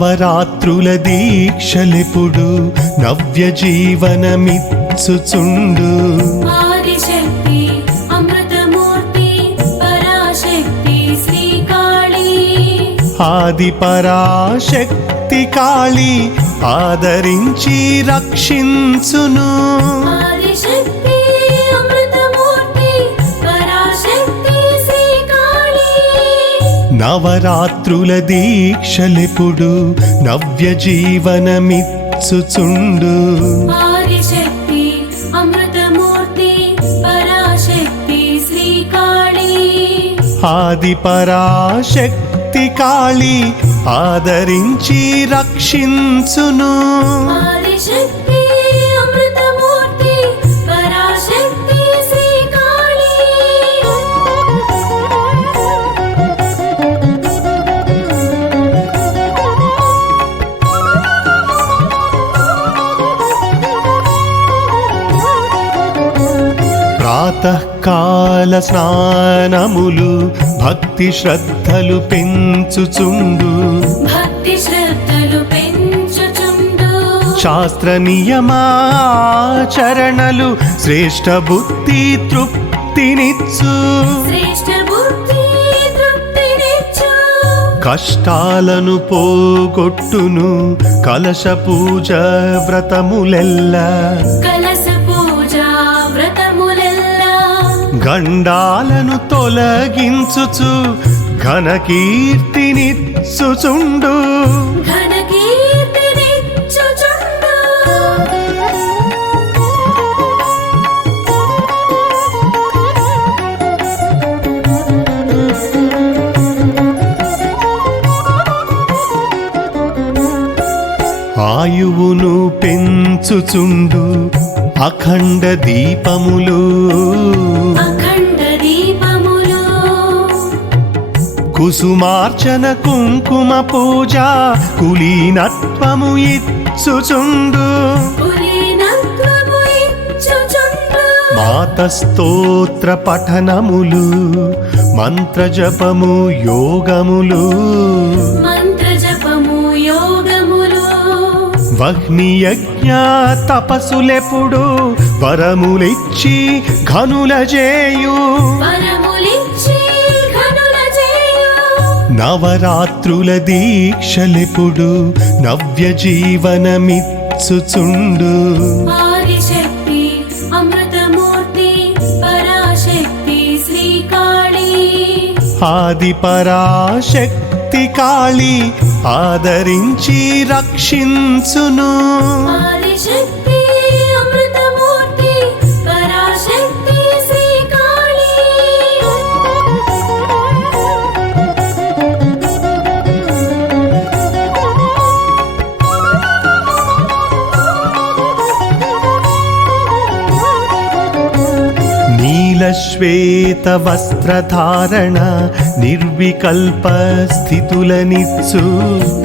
నవరాత్రుల దీక్షలెప్పుడు నవ్య జీవనమిచ్చుచుండు ఆదిశక్తి అమృతమూర్తి పరాశక్తి శ్రీకాళీ ఆది పరాశక్తి కాళీ ఆదరించి రక్షించును ఆదిశక్తి అమృతమూర్తి పరాశక్తి శ్రీకాళీ నవరాత్రుల దీక్షలెప్పుడు నవ్య జీవనమిచ్చుచుండు ఆదిశక్తి అమృతమూర్తి పరాశక్తి శ్రీకాళీ ఆది పరాశక్తి కాళీ ఆదరించి రక్షించును ఆదిశక్తి అమృతమూర్తి పరాశక్తి శ్రీకాళీ ప్రాతకాల స్నానములు భక్తి శ్రద్ధలు పెంచుచుండు భక్తి శ్రద్ధలు పెంచుచుండు శాస్త్ర నియమాచరణలు శ్రేష్ఠ బుద్ధి తృప్తినిచ్చు శ్రేష్ఠ బుద్ధి తృప్తినిచ్చు కష్టాలను పోగొట్టును కలశ పూజ వ్రతములెల్లా కలశ పూజ వ్రతములెల్లా గండాలను తొలగించుచు ఘన కీర్తినిచ్చుచుండు ఘన కీర్తినిచ్చుచుండు ఆయువును పెంచుచుండు అఖండ దీపములు అఖండ దీపములు కుసుమార్చన కుంకుమ పూజ కులీనత్వము ఇచ్చుచుండు పులీనత్వము ఇచ్చుచుండు మాత స్తోత్ర పఠనములు మంత్ర జపము యోగములు మంత్ర జపము యోగములు వహ్ని యజ్ఞ తపస్సులెప్పుడు వరములిచ్చి ఘనుల చేయు వరములిచ్చి ఘనుల చేయు నవరాత్రుల దీక్షలెప్పుడు నవ్య జీవనమిచ్చుచుండు ఆదిశక్తి అమృతమూర్తి పరాశక్తి శ్రీకాళీ ఆది పరాశక్తి కాళీ ఆదరించి రక్షించును ఆదిశక్తి అమృతమూర్తి పరాశక్తి శ్రీకాళీ నీలశ్వేత వస్త్రధారణ నిర్వికల్ప స్థితులనిచ్చు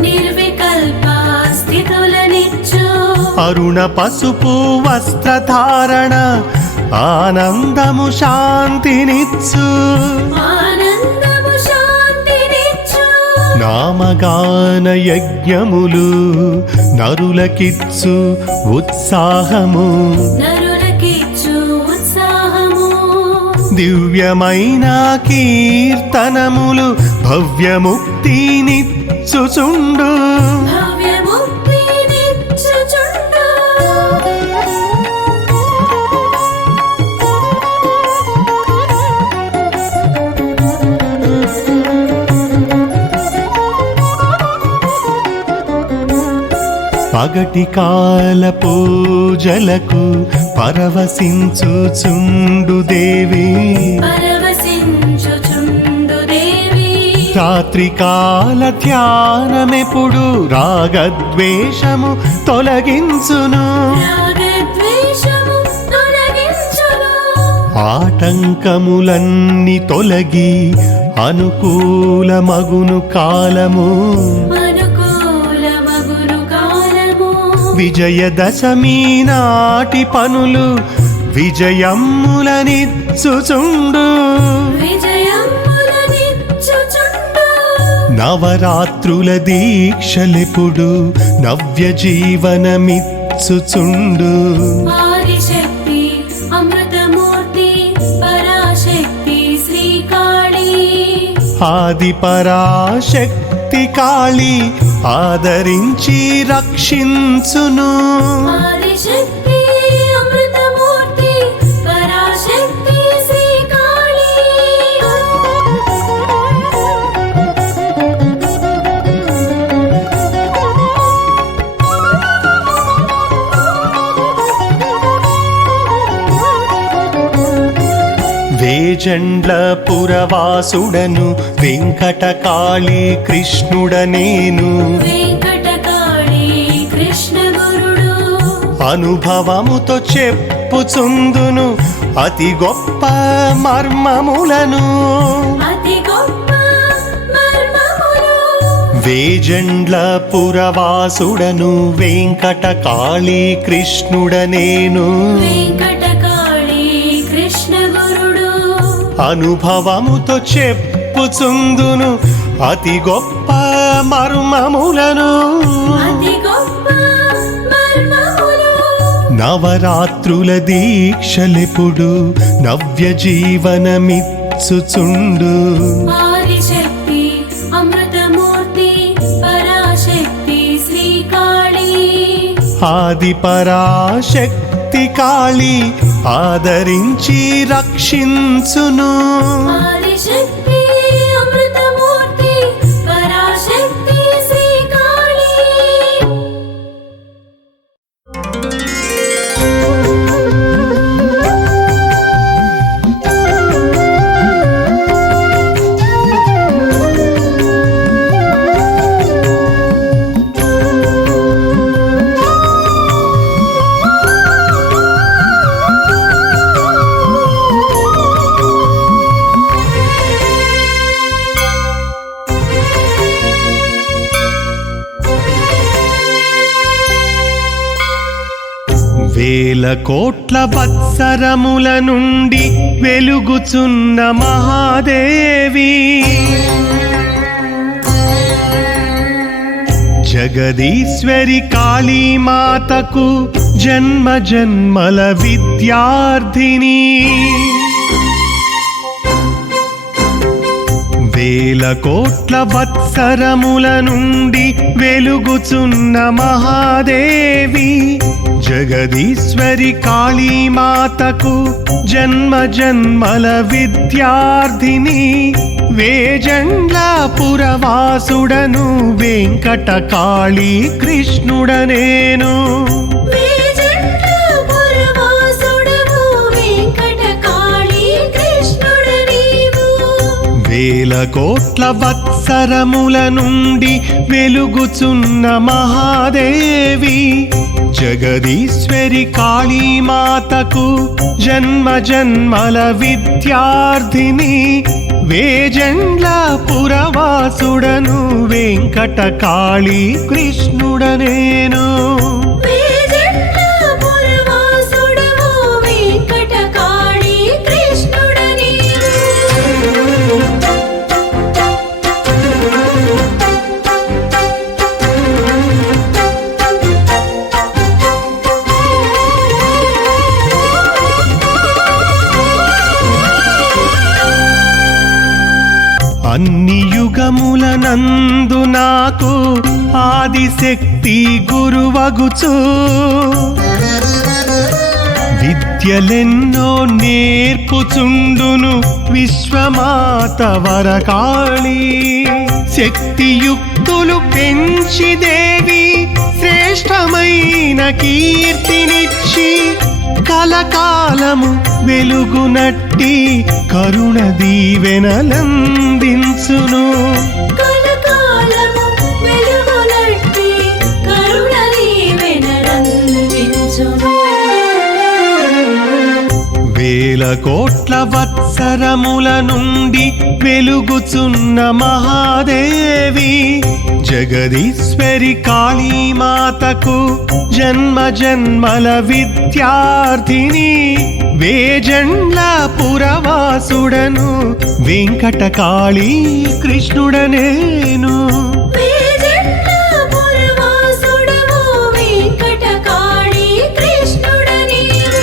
నిర్వికల్ప స్థితులనిచ్చు అరుణ పసుపు వస్త్రధారణ ఆనందము శాంతినిచ్చు ఆనందము శాంతినిచ్చు నామగాన యజ్ఞములు నరులకిచ్చు ఉత్సాహము నరులకిచ్చు ఉత్సాహము దివ్యమైన కీర్తనములు భవ్యముక్తినిచ్చుచుండు భవ్యముక్తినిచ్చుచుండు పగటి కాల పూజలకు పరవశించుచుండు దేవి పరవశించుచుండు దేవి రాత్రి కాల ధ్యానమెప్పుడు రాగద్వేషము తొలగించును రాగద్వేషము తొలగించును ఆటంకములన్నీ తొలగి అనుకూలమగును కాలము అనుకూలమగును కాలము విజయదశమి నాటి పనులు విజయమ్ములనిచ్చుచుండు విజయములనిచ్చుచుండు నవరాత్రుల దీక్షలెప్పుడు నవ్య జీవనమిచ్చుచుండు ఆదిశక్తి అమృతమూర్తి పరాశక్తి శ్రీకాళీ ఆది పరాశక్తి కాళి ఆదరించి రక్షించును ఆదిశక్తి అమృతమూర్తి పరాశక్తి శ్రీకాళీ వేజండ్ల పురవాసుడను వెంకటకాళి కృష్ణుడనేను వెంకటకాళీ కృష్ణ గురుడు అనుభవముతో చెప్పుచుందును అతి గొప్ప మర్మములను అతి గొప్ప మర్మములు వేజండ్ల పురవాసుడను వెంకటకాళి కృష్ణుడనేను వెంకటకాళీ కృష్ణ గురుడు అనుభవముతో చెప్పుచుందును అతి గొప్ప మర్మములను అతి గొప్ప మర్మములు నవరాత్రుల దీక్షలెప్పుడు నవ్య జీవనమిచ్చుచుండు ఆదిశక్తి అమృతమూర్తి పరాశక్తి శ్రీకాళీ ఆది పరాశక్తి కాళి ఆదరించి రక్షించును ఆదిశక్తి అమృతమూర్తి పరాశక్తి శ్రీకాళీ వేల కోట్ల వత్సరముల నుండి వెలుగుచున్న మహాదేవి జగదీశ్వరి కాళీమాతకు జన్మ జన్మల విద్యార్థిని వేల కోట్ల వత్సరముల నుండి వెలుగుచున్న మహాదేవి జగదీశ్వరి కాళీమాతకు జన్మ జన్మల విద్యార్థిని వేజండ్ల పురవాసుడను వెంకటకాళి కృష్ణుడనేను వేజండ్ల పురవాసుడవు వెంకటకాళీ కృష్ణుడ నీవు వేల కోట్ల వత్సరముల నుండి వెలుగుచున్న మహాదేవి జగదీశ్వరి కాళీమాతకు జన్మ జన్మల విద్యార్థిని వేజండ్ల పురవాసుడను వెంకటకాళి కృష్ణుడనేను వేజండ్ల పురవాసుడవు వెంకటకాళీ కృష్ణుడ నీవు అన్ని యుగములనందు నాకు ఆదిశక్తి గురువగుచు విద్యలెన్నో నేర్పుచుండును విశ్వమాత వరకాళి శక్తియుక్తులు పెంచి దేవి శ్రేష్టమైన కీర్తినిచ్చి కలకాలము వెలుగునట్టి కరుణ దీవెనలందించును కలకాలము వెలుగునట్టి కరుణ దీవెనలందించును వేల కోట్ల వత్సరముల నుండి వెలుగుచున్న మహాదేవి జగదీశ్వరి కాళీమాతకు జన్మ జన్మల విద్యార్థిని వేజండ్ల పురవాసుడను వెంకటకాళీ కృష్ణుడనేను వేజండ్లపురవాసుడవు వెంకటకాళీ కృష్ణుడనేను.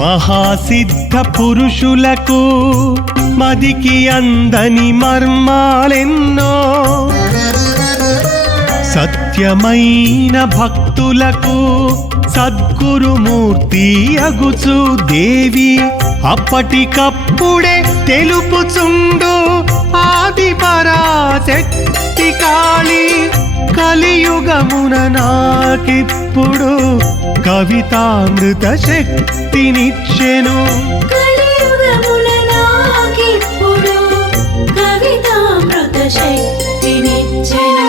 మహాసిద్ధ పురుషులకు మదికి అందని మర్మాలెన్నో సత్యమైన భక్తులకు సద్గురుమూర్తి అగుచు దేవి అప్పటికప్పుడే తెలుపుచుండు ఆది పరాశక్తి కాళీ కలియుగమున నాకిప్పుడు కవితామృత శక్తినిచ్చెను కలియుగమున నాకిప్పుడు కవితామృత శక్తినిచ్చెను.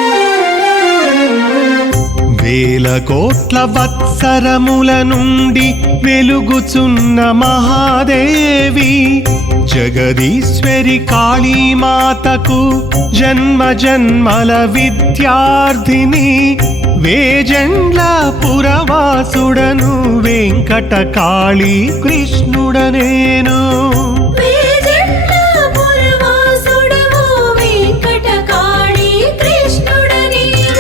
వేల కోట్ల వత్సరముల నుండి వెలుగుచున్న మహాదేవి జగదీశ్వరి కాళీమాతకు జన్మ జన్మల విద్యార్థిని వేజండ్ల పురవాసుడను వెంకటకాళీ కృష్ణుడనేను వేజండ్లపురవాసుడవు వెంకటకాళీ కృష్ణుడనేను.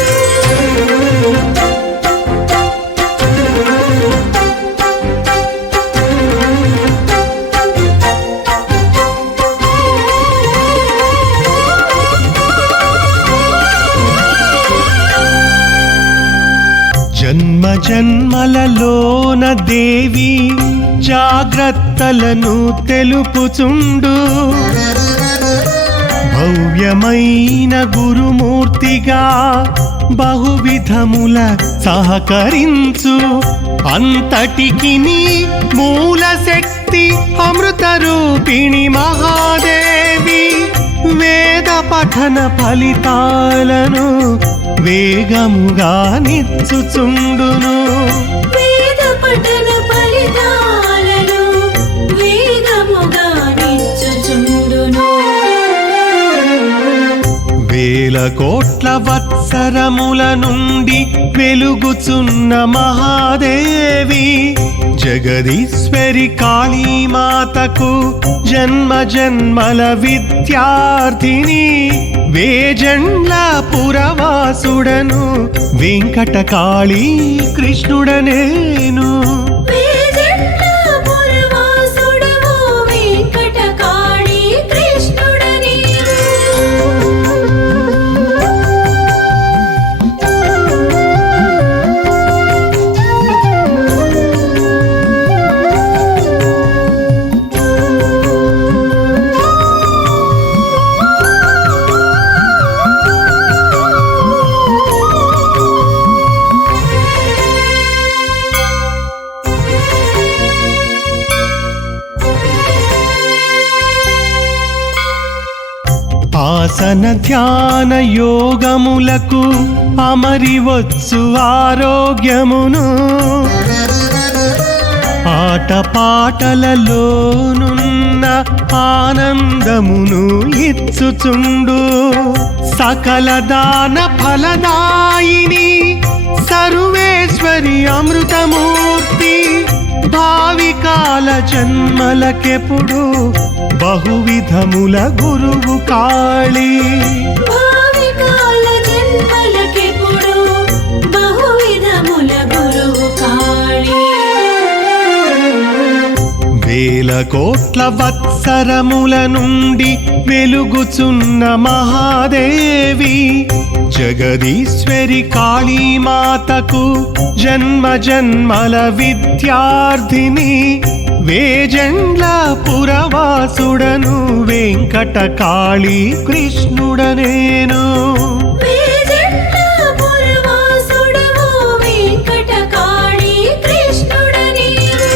జన్మ జన్మలలోన దేవి జాగ్రత్తలను తెలుపుచుండు భవ్యమైన గురుమూర్తిగా బహువిధముల సహకరించు అంతటికి నీ మూల శక్తి అమృత రూపిణి మహాదేవి వేద పఠన ఫలితాలను వేగముగా నిచ్చుచుండును వేద పఠన ఫలితాలను వేగముగా నిచ్చుచుండును. వేల కోట్ల వత్సరముల నుండి వెలుగుచున్న మహాదేవి జగదీశ్వరి కాళీమాతకు జన్మ జన్మల విద్యార్థిని వేజండ్ల పురవాసుడను వెంకటకాళీ కృష్ణుడనేను వేజండ్లపురవాసుడవు వెంకటకాళీ కృష్ణుడనేను. ఆసన ధ్యాన యోగములకు అమరివచ్చు ఆరోగ్యమును ఆటపాటలలోనున్న ఆనందమును ఇచ్చుచుండు సకల దాన ఫలదాయిని సర్వేశ్వరి అమృతమూర్తి భావికాల జన్మలకెప్పుడు బహువిధముల గురువు కాళీ భావికాల జన్మలకెప్పుడు బహువిధముల గురువు కాళీ. వేల వేల కోట్ల వత్సరముల నుండి వెలుగుచున్న మహాదేవి జగదీశ్వరి కాళీమాతకు జన్మ జన్మల విద్యార్థిని వేజండ్ల పురవాసుడను వెంకటకాళీ కృష్ణుడనేను వేజండ్లపురవాసుడవు వెంకటకాళీ కృష్ణుడనేను.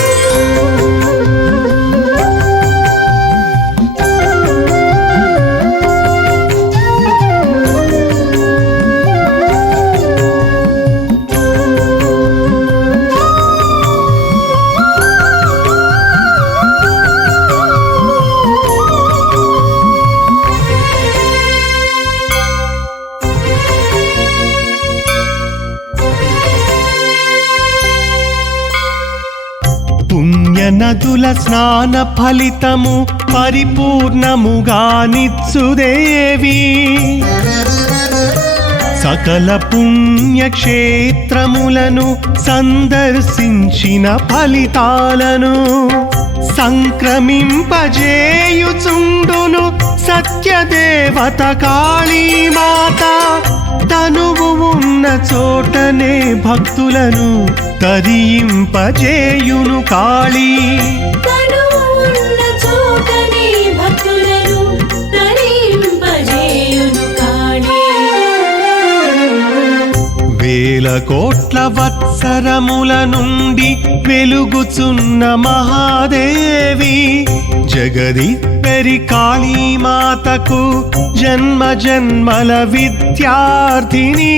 పుణ్యనదుల స్నాన ఫలితము పరిపూర్ణముగా నిత్సుదేవి సకల పుణ్యక్షేత్రములను సందర్శించిన ఫలితాలను సంక్రమింపజేయుచుండును సత్యదేవత కాళీమాత తనువు ఉన్న చోటనే భక్తులను తరింపజేయును కాళీ తనువు ఉన్న చోటనే భక్తులను తరింపజేయును కాళీ. వేల కోట్ల వత్సరముల నుండి వెలుగుచున్న మహాదేవి జగదీశ్వరి కాళీమాతకు జన్మ జన్మల విద్యార్థిని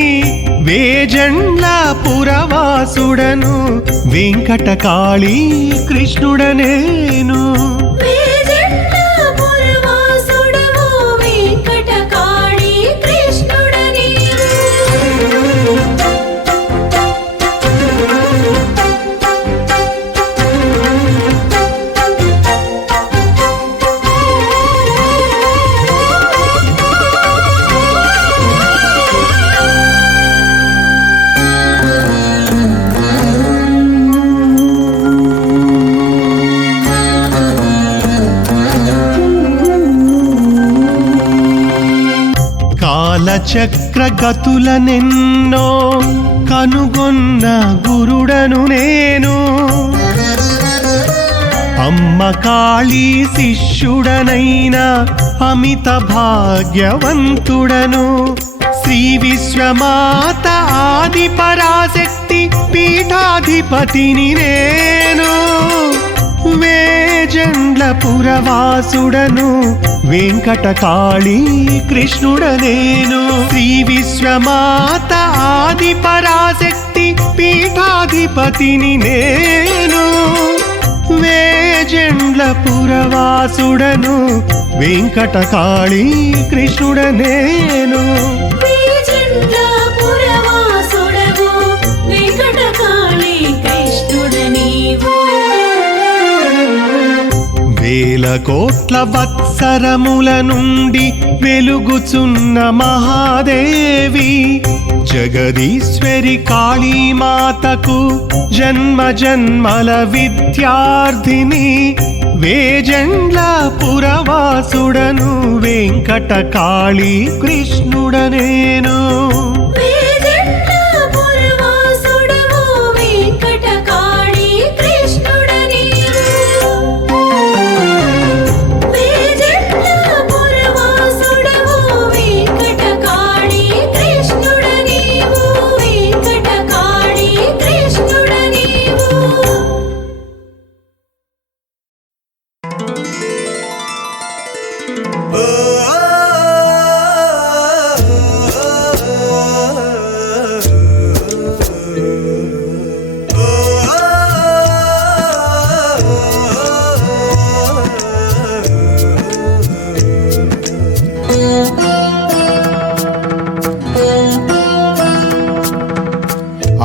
వేజండ్ల పురవాసుడను వెంకటకాళీ కృష్ణుడనేను వేజండ్లపురవాసుడవు వెంకటకాళీ కృష్ణుడనేను. కాలచక్ర గతులనెన్నో కనుగొన్న గురుడను నేను అమ్మ కాళీ శిష్యుడనైన అమిత భాగ్యవంతుడను శ్రీ విశ్వమాత ఆది పరాశక్తి పీఠాధిపతిని నేను వేజండ్ల పురవాసుడను వెంకటకాళీ కృష్ణుడనేను శ్రీ విశ్వమాత ఆది పరాశక్తి పీఠాధిపతిని నేను వేజండ్ల పురవాసుడను వెంకటకాళీ కృష్ణుడనేను వేజండ్లపురవాసుడవు వెంకటకాళీ కృష్ణుడనీవు. వేల కోట్ల వత్సరముల నుండి వెలుగుచున్న మహాదేవి జగదీశ్వరి కాళీమాతకు జన్మ జన్మల విద్యార్థిని వేజండ్ల పురవాసుడను వెంకటకాళీ కృష్ణుడనేను వేజండ్లపురవాసుడవు వెంకటకాళీ కృష్ణుడనీవు. వేజండ్లపురవాసుడవు వెంకటకాళీ కృష్ణుడనీవు. వెంకటకాళీ కృష్ణుడనీవు.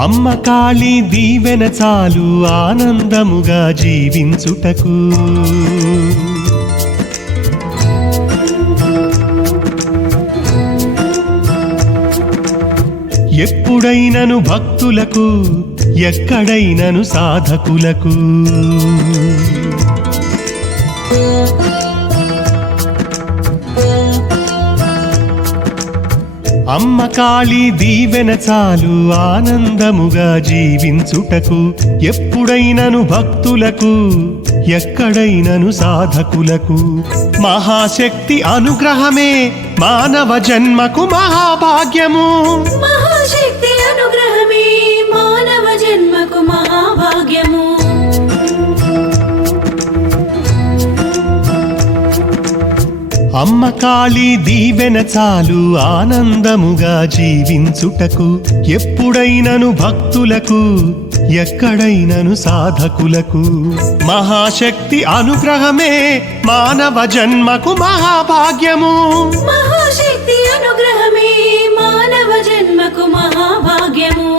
అమ్మ కాళీ దీవెన చాలు ఆనందముగా జీవించుటకు ఎప్పుడైనను భక్తులకు ఎక్కడైనను సాధకులకు అమ్మ కాళీ దీవెన చాలు ఆనందముగా జీవించుటకు ఎప్పుడైనను భక్తులకు ఎక్కడైనను సాధకులకు మహాశక్తి అనుగ్రహమే మానవ జన్మకు మహాభాగ్యము. మహాశక్తి అనుగ్రహమే మానవ జన్మకు మహాభాగ్యము. అమ్మ కాళీ దీవెన చాలు ఆనందముగా జీవించుటకు ఎప్పుడైనను భక్తులకు ఎక్కడైనను సాధకులకు మహాశక్తి అనుగ్రహమే మానవ జన్మకు మహాభాగ్యము. మహాశక్తి అనుగ్రహమే మానవ జన్మకు మహాభాగ్యము.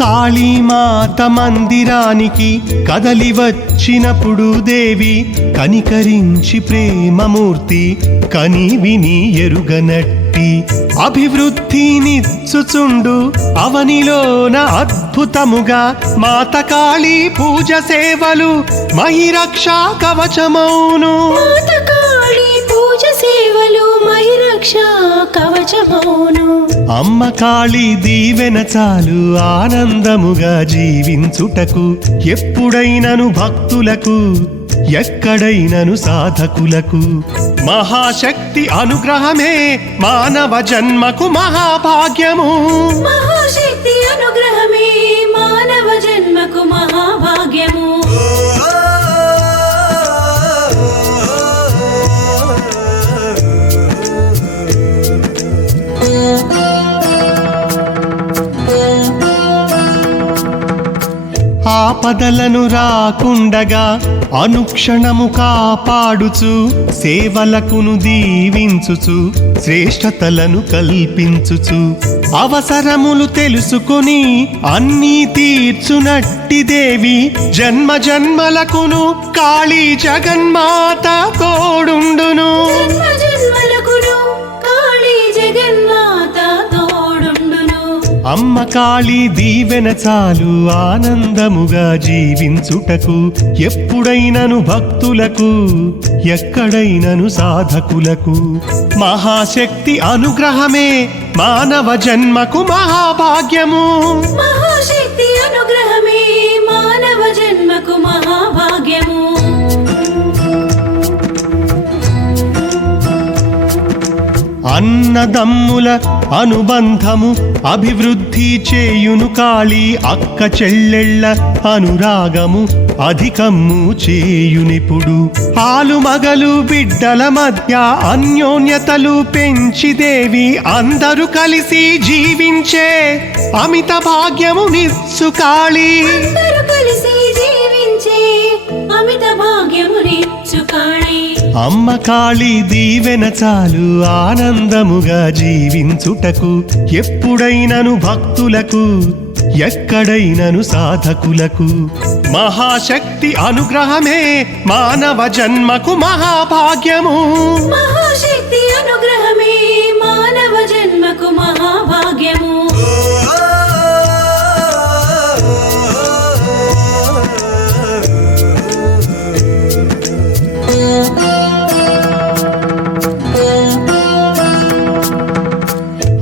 కాళీమాత మందిరానికి కదలి వచ్చినప్పుడు దేవి కనికరించి ప్రేమమూర్తి కని విని ఎరుగనట్టి అభివృద్ధినిచ్చుచుండు అవనిలోన అద్భుతముగా మాత కాళీ పూజ సేవలు మహిరక్షా కవచమౌను. మాత కాళీ పూజ సేవలు మహిరక్షా కవచమౌను. అమ్మ కాళీ దీవెన చాలు ఆనందముగా జీవించుటకు ఎప్పుడైనను భక్తులకు ఎక్కడైనను సాధకులకు మహాశక్తి అనుగ్రహమే మానవ జన్మకు మహాభాగ్యము. మహాశక్తి అనుగ్రహమే మానవ జన్మకు మహాభాగ్యము. ఆపదలను రాకుండగా అనుక్షణము కాపాడుచు సేవలకును దీవించుచు శ్రేష్టతలను కల్పించుచు అవసరములు తెలుసుకొని అన్నీ తీర్చునట్టి దేవి జన్మ జన్మలకును కాళీ జగన్మాత తోడుండును. జన్మ జన్మలకును కాళీ జగన్మాత తోడుండును. అమ్మ కాళీ దీవెన చాలు ఆనందముగా జీవించుటకు ఎప్పుడైనను భక్తులకు ఎక్కడైనను సాధకులకు మహాశక్తి అనుగ్రహమే మానవ జన్మకు మహాభాగ్యము. మహాశక్తి అనుగ్రహమే మానవ జన్మకు మహాభాగ్యము. అన్నదమ్ముల అనుబంధము అభివృద్ధి చేయును కాళీ అక్క చెల్లెళ్ళ అనురాగము అధికము చేయునిప్పుడు ఆలుమగలు బిడ్డల మధ్య అన్యోన్యతలు పెంచి దేవి అందరూ కలిసి జీవించే అమిత భాగ్యము నిస్సు కాళీ. అందరూ కలిసి జీవించే అమిత భాగ్యము నిచ్చు కాళీ. అమ్మ కాళీ దీవెన చాలు ఆనందముగా జీవించుటకు ఎప్పుడైనను భక్తులకు ఎక్కడైనను సాధకులకు మహాశక్తి అనుగ్రహమే మానవ జన్మకు మహాభాగ్యము. మహాశక్తి అనుగ్రహమే మానవ జన్మకు మహాభాగ్యము.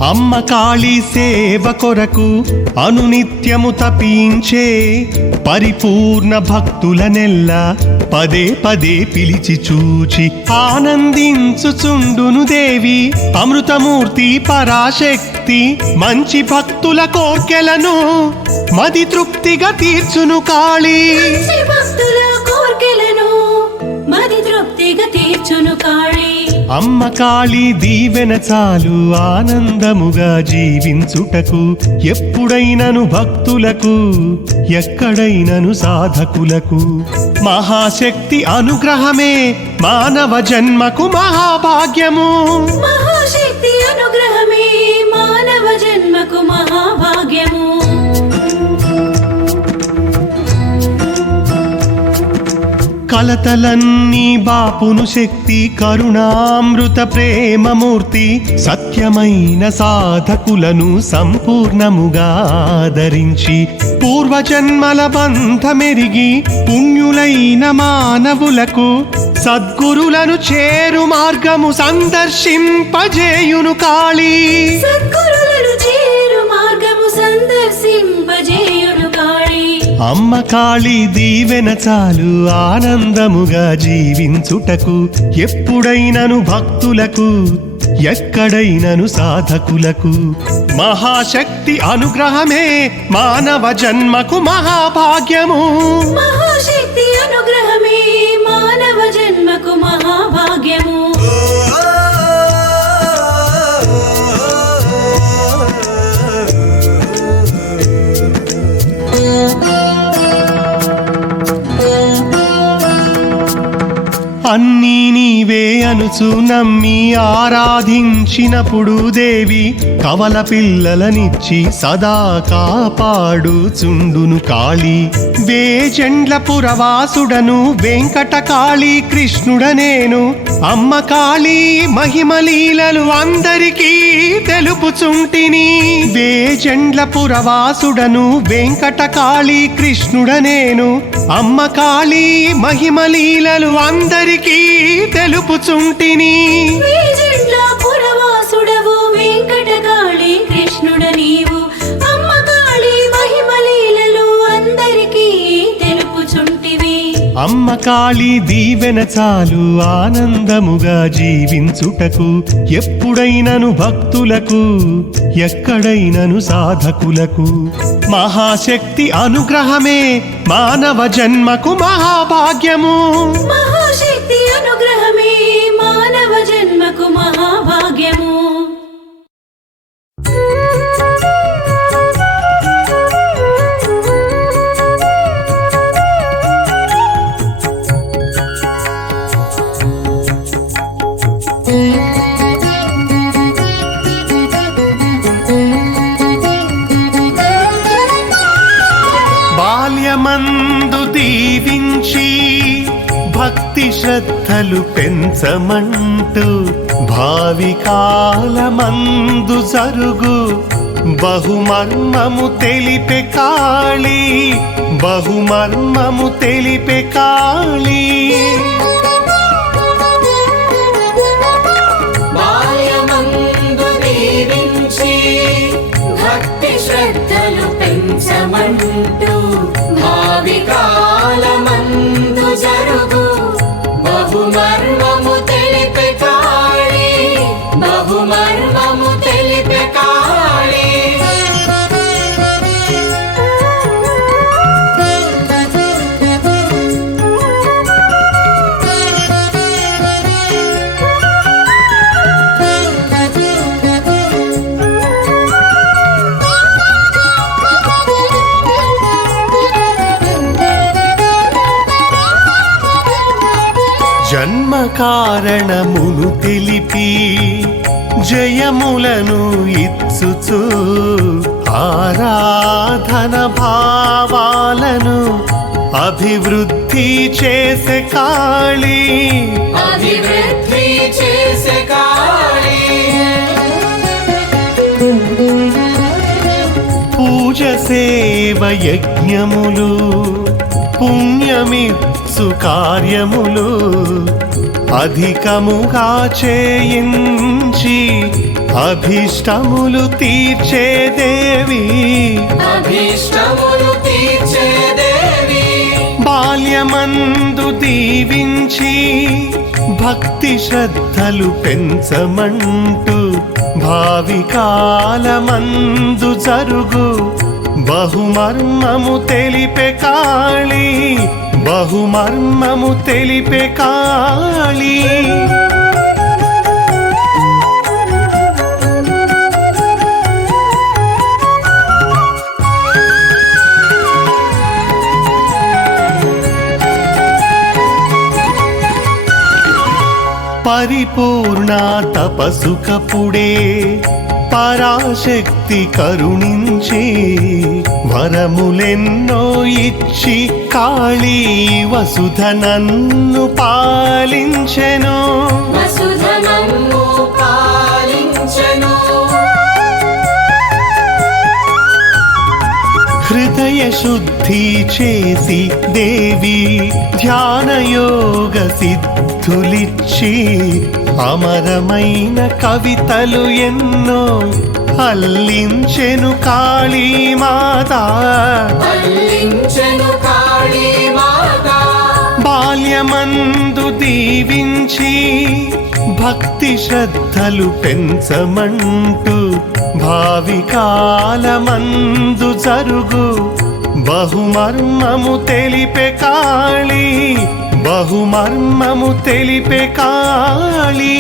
అమ్మ కాళీ సేవ కొరకు అనునిత్యము తపించే పరిపూర్ణ భక్తులనెల్లా పదే పదే పిలిచి చూచి ఆనందించుచుండును దేవి అమృతమూర్తి పరాశక్తి మంచి భక్తుల కోర్కెలను మది తృప్తిగా తీర్చును కాళీ. మంచి భక్తుల కోర్కెలను మది తృప్తిగా తీర్చును కాళీ. అమ్మ కాళీ దీవెన చాలు ఆనందముగా జీవించుటకు ఎప్పుడైనను భక్తులకు ఎక్కడైనను సాధకులకు మహాశక్తి అనుగ్రహమే మానవ జన్మకు మహాభాగ్యము. మహాశక్తి అనుగ్రహమే మానవ జన్మకు మహాభాగ్యము. కలతలన్నీ బాపును శక్తి కరుణామృత ప్రేమమూర్తి సత్య సత్యమైన సాధకులను సంపూర్ణముగా ఆదరించి పూర్వజన్మల బంధమెరిగి పుణ్యులైన మానవులకు సద్గురులను చేరు మార్గము సందర్శింపజేయును కాళీ. సద్గురులను చేరు మార్గము సందర్శింపజేయును కాళీ. అమ్మ కాళీ దీవెన చాలు ఆనందముగా జీవించుటకు, ఎప్పుడైనను భక్తులకు ఎక్కడైనను సాధకులకు. మహాశక్తి అనుగ్రహమే మానవ జన్మకు మహాభాగ్యము. మహాశక్తి అనుగ్రహమే మానవ జన్మకు మహాభాగ్యము. అన్నీ నీవే అనుచు నమ్మి ఆరాధించినప్పుడు దేవి కవల పిల్లలనిచ్చి సదా కాపాడుచుండును కాళీ. వేజండ్ల పురవాసుడను వెంకట కాళీ కృష్ణుడనేను. అమ్మ కాళీ మహిమలీలలు అందరికీ తెలుపుచుంటిని. వేజండ్ల పురవాసుడను వెంకట కాళీ కృష్ణుడనేను. అమ్మ కాళీ మహిమలీలలు అందరికీ తెలుపుచుంటిని. వేజండ్ల పురవాసుడవు వెంకట కాళీ కృష్ణుడ నీవు. అమ్మ కాళీ మహిమలీలలు అందరికీ తెలుపుచుంటివి. అమ్మ కాళీ దీవెన చాలు ఆనందముగా జీవించుటకు, ఎప్పుడైనను భక్తులకు ఎక్కడైనను సాధకులకు. మహాశక్తి అనుగ్రహమే మానవ జన్మకు మహాభాగ్యము. మహాశక్తి అనుగ్రహమే మానవ జన్మకు మహాభాగ్యము. బాల్యమందు దీవించి భక్తి శ్రద్ధలు పెంచమంటూ భావి కాలమందు జరుగు బహుమర్మము తెలిపే కాళీ. బహుమర్మము తెలిపే కాళీ. బాల్యమందు దీవించి భక్తి శ్రద్ధలు పెంచమంటూ భావి కాలమందు జరుగు బహుమర్మము తెలిపే కాళీ. బహుమర్మము తెలిపే కాళీ. జన్మ కారణమును తెలిపి జయములను ఇచ్చుచు ఆరాధన భావాలను అభివృద్ధి చేసే కాళీ. అభివృద్ధి చేసే కాళీ. పూజ సేవ యజ్ఞములు పుణ్యమిత్సు కార్యములు అధికముగా చేయించి అభీష్టములు తీర్చే దేవి. అభీష్టములు తీర్చే దేవి. బాల్యమందు దీవించి భక్తి శ్రద్ధలు పెంచమంటూ భావి కాలమందు జరుగు బహుమర్మము తెలిపే కాళీ. బహుమర్మము తెలిపే కాళీ. పరిపూర్ణ తపసుకపుడే పరాశక్తి కరుణించి వరములెన్నో ఇచ్చి కాళీ వసుధ నన్ను పాలించెను. వసుధ నన్ను పాలించెను. హృదయ శుద్ధి చేసి దేవి ధ్యానయోగ సిద్ధులిచ్చి అమరమైన కవితలు ఎన్నో అల్లించెను కాళీమాత అల్లించెను కాళీమాత బాల్యమందు దీవించి భక్తి శ్రద్ధలు పెంచమంటూ భావి కాలమందు జరుగు బహుమర్మము తెలిపే కాళీ బహుమర్మము తెలిపే కాళీ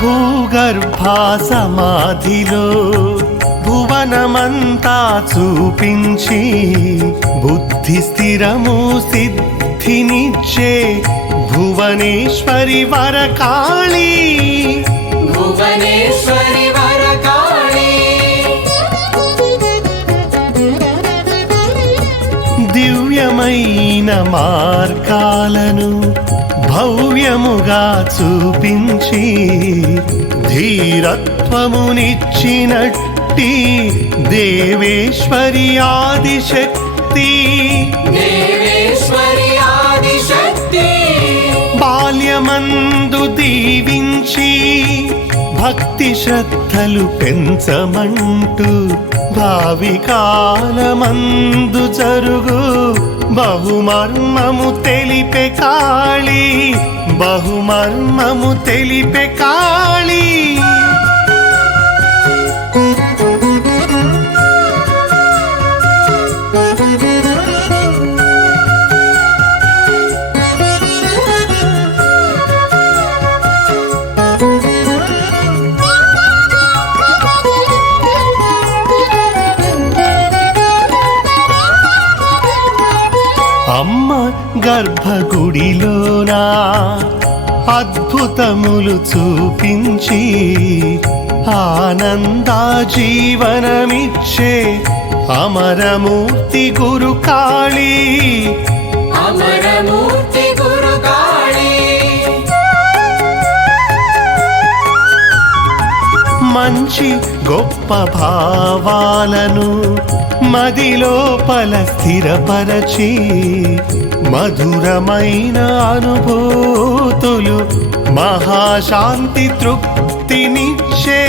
భూగర్భా సమాధిలో భువనమంతా చూపించి బుద్ధి స్థిరము సిద్ధినిచ్చే భువనేశ్వరి వరకాళీ భువనేశ్వరి వరకాళీ దివ్యమైన మార్గాలను భవ్యముగా చూపించి ధీరత్వమునిచ్చినట్టి దేవేశ్వరి ఆదిశక్తి దేవేశ్వరి ఆదిశక్తి బాల్యమందు దీవించి భక్తి శ్రద్ధలు పెంచమంటూ భావి కాలమందు జరుగు బహుమర్మము తెలిపే కాళీ బహుమర్మము తెలిపే కాళీ అమ్మ గర్భగుడిలోనా అద్భుతములు చూపించి ఆనంద జీవనమిచ్చే అమరమూర్తి గురు కాళీ అమరమూర్తి గురు కాళీ మంచి గొప్ప భావాలను మదిలోపల స్థిరపరచి మధురమైన అనుభూతులు మహాశాంతి తృప్తినిచ్చే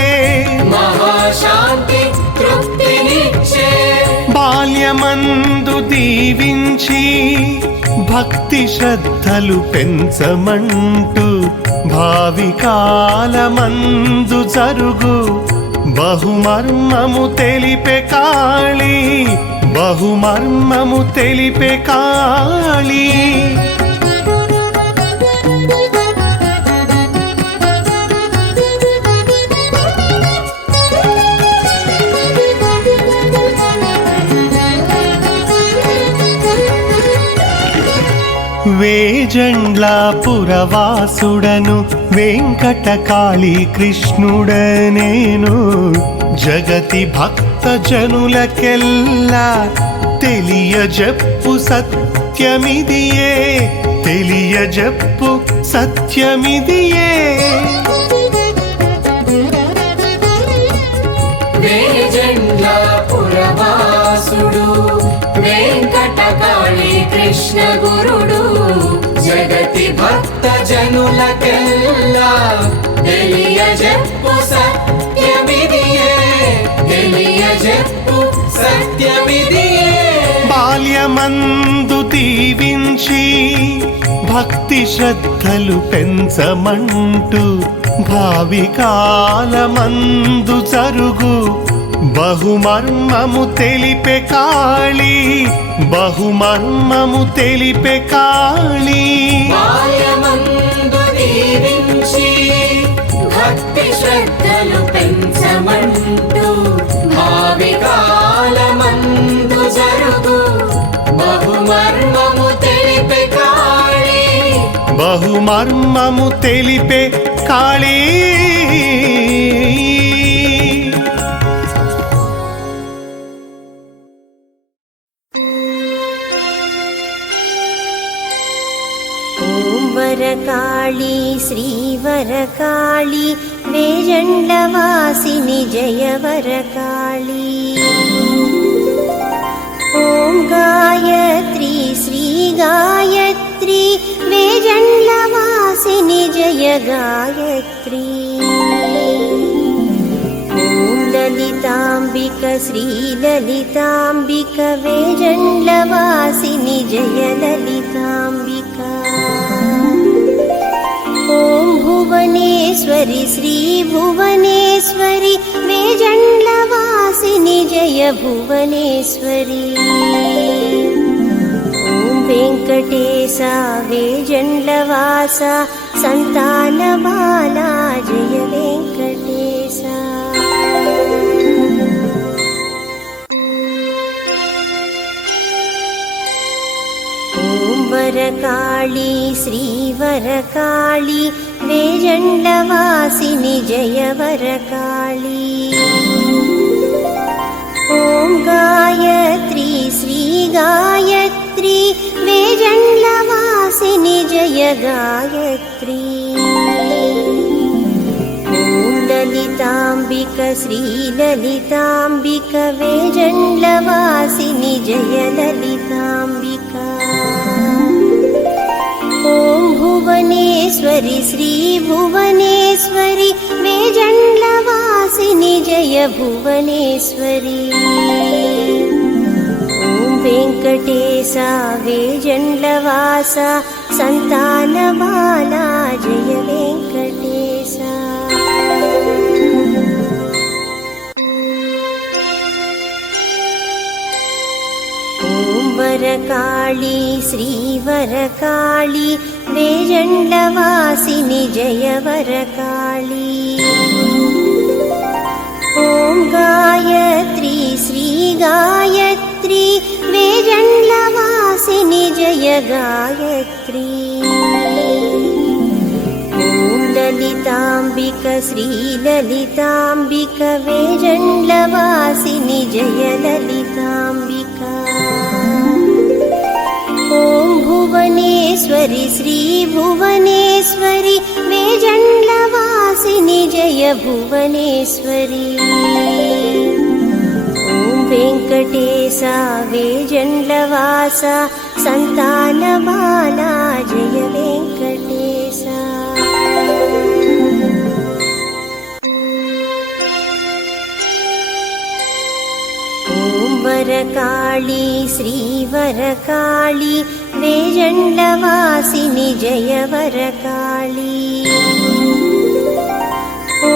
మహాశాంతి తృప్తినిచ్చే బాల్యమందు దీవించి భక్తి శ్రద్ధలు పెంచమంటూ భావి కాలమందు జరుగు బహుమర్మము తెలిపే కాళీ బహుమర్మము తెలిపే కాళీ వేజండ్ల పురవాసుడను వెంకటకాళీ కృష్ణుడనేను జగతి భక్త జనులకెల్లా తెలియజెప్పు సత్యమిదియే తెలియజెప్పు సత్యమిదియే వేజండ్ల పురవాసుడు వెంకటకాళీ కృష్ణ గురుడు జగతి భక్త జనులకెల్లా తెలియజెప్పు సత్యమిదియే తెలియజెప్పు సత్యమిదియే బాల్యమందు దీవించి భక్తి శ్రద్ధలు పెంచమంటూ భావి కాలమందు జరుగు బహుమర్మము తెలిపే కాళీ బహుమర్మము తెలిపే కాళీ బాల్యమందు దీవించి భక్తి శ్రద్ధలు పెంచమంటూ భావి కాలమందు జరుగు బహుమర్మము తెలిపే కాళీ బహుమర్మము తెలిపే కాళీ ॐ वरकाली श्रीवरकाली वेजण्डवासिनि जय वरकाली। ॐ गायत्री श्रीगायत्री वेजण्डवासिनि जय गायत्री। ललिताम्बिक श्रीललिताम्बिक वेजण्डवासिनि जय ललिताम्बिका। ॐ भुवनेश्वरि श्रीभुवनेश्वरि वेजण्डवासिनि जय भुवनेश्वरि। ॐ वेङ्कटेशा वेजण्डवासा सन्तानबाला जय वेङ्कटेशा। ॐ वरकाली श्रीवरकाली वेजण्डवासिनि जय वरकाली। ॐ गायत्री श्रीगायत्री वेजण्डवासिनि जय गायत्री। ॐ ललिताम्बिक श्रीललिताम्बिक वेजण्डवासिनि जय ललिताम्बिका। ॐ भुवनेश्वरि श्रीभुवनेश्वरि वेजण्डवासिनि जय भुवनेश्वरि। ॐ वेङ्कटेशा वेजण्डवासा सन्तानबाला जय वेङ्कटेशा। ॐ वरकाली श्रीवरकाली वेजण्डवासिनि जय वरकाली। ॐ गायत्री श्रीगायत्री वेजण्डवासिनि जय गायत्री। ॐ ललिताम्बिक श्रीललिताम्बिक वेजण्डवासिनि जय ललिताम्बिका। ॐ भुवनेश्वरि श्रीभुवनेश्वरि वेजण्डवासिनि जय भुवनेश्वरि। ॐ वेङ्कटेशा वेजण्डवासा सन्तानबाला जय वेङ्कटेशा। ॐ वरकाली श्रीवरकाली वेजण्डवासिनि जय वरकाली। ॐ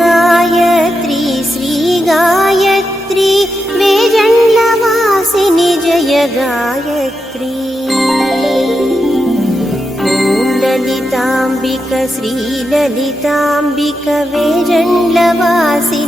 गायत्री श्रीगायत्री वेजण्डवासिनि जय गायत्री। ॐ ललिताम्बिक श्रीललिताम्बिक वेजण्डवासिनि